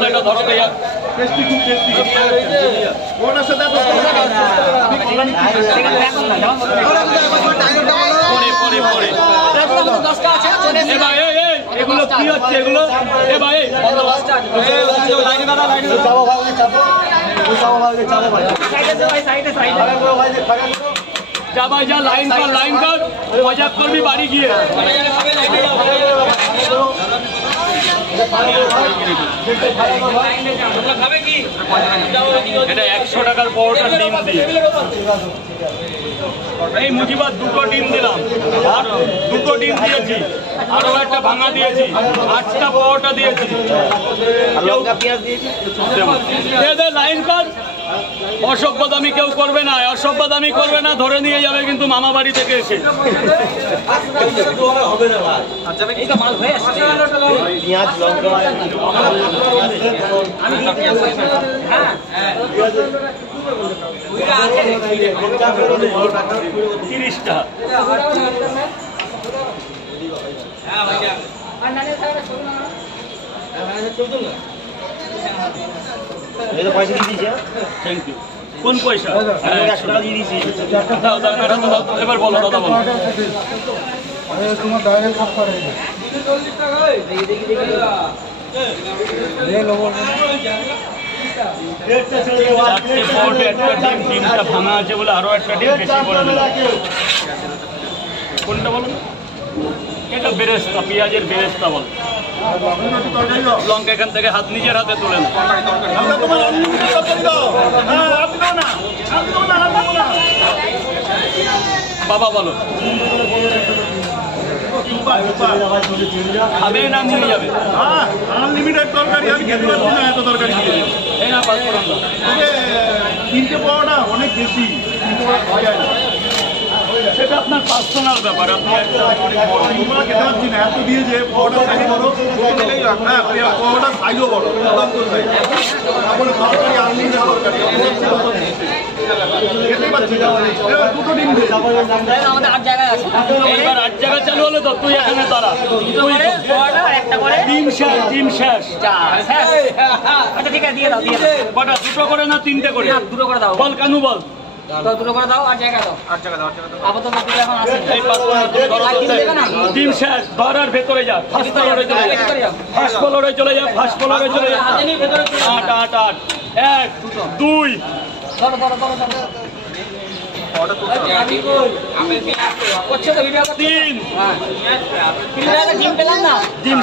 দাও এটা ধরো ভাইয়া টেস্টি খুব টেস্টি ওটার সাথে এত পরে পরে এগুলো কি হচ্ছে এগুলো এ ভাই যা ভাই যা লাইন কর মজাক করবি বাড়ি গিয়ে এটা 100 টাকার পরোটার ডিম দিয়ে এই মুজিবাদ দুটো ডিম দিলাম আর দুটো ডিম দিয়েছি আরো একটা ভাঙা দিয়েছি 8টা পরোটা দিয়েছি লাইন কর অসভ্যদামি কেউ করবে না অসভ্যদামি করবে না ধরে নিয়ে যাবে কিন্তু মামা বাড়ি থেকে এসে পয়সা দিয়ে দিয়েছি থ্যাংক ইউ কোন পয়সা 100 টাকা দিয়ে দিয়েছি এবার বলো দাদা বলো তোমার দাঁড়িয়ে কাপ করে ডিমটা ভাঙা আছে বলে আরো একটা ডিম বেশি করে দিল কোনটা বলো এটা বেরেস্তা পেঁয়াজের বেরেস্তা বল লঙ্কা এখান থেকে হাত নিজের হাতে তুলে না বাবা বলো খাবে না নিয়ে যাবে আনলিমিটেড তরকারি আমি খেতে পারছি না এত তরকারি এই না পাঁচ ফোড়ন দাও তিনটে পাওয়াটা অনেক বেশি খাওয়া যায় না সেটা আপনার পার্সোনাল ব্যাপার আপনি তোমরা খেতে পারছি না এত দিয়েছে পাওয়াটা সাইজ বড় হ্যাঁ পাওয়াটা সাইজও বড় তারপরে তরকারি আনলিমিটেড তরকারি খেতেই পারছি না দুটো ডিম দিয়ে আমাদের 8 জায়গায় আছে এইবার 8 জায়গা চালু হলো তো তুই এখানে দাঁড়া ডিম শেষ আচ্ছা ঠিক আছে দিয়ে দাও কটা দুটো করে না তিনটে করে দুটো করে দাও বল কানু বল দুটো করে দাও 8 জায়গা দাও 8 জায়গা দাও আপাতত দুটো এখন আছে এই পাঁচ ডিম শেষ ধরার ভেতরে যা ফার্স্ট ফ্লোরে চলে যা ফার্স্ট ফ্লোরে চলে যা ফার্স্ট ফ্লোরে চলে যা 8 1 2 ধরো করছো তো ভিডিও 3 হ্যাঁ ডিম পেলাম না ডিম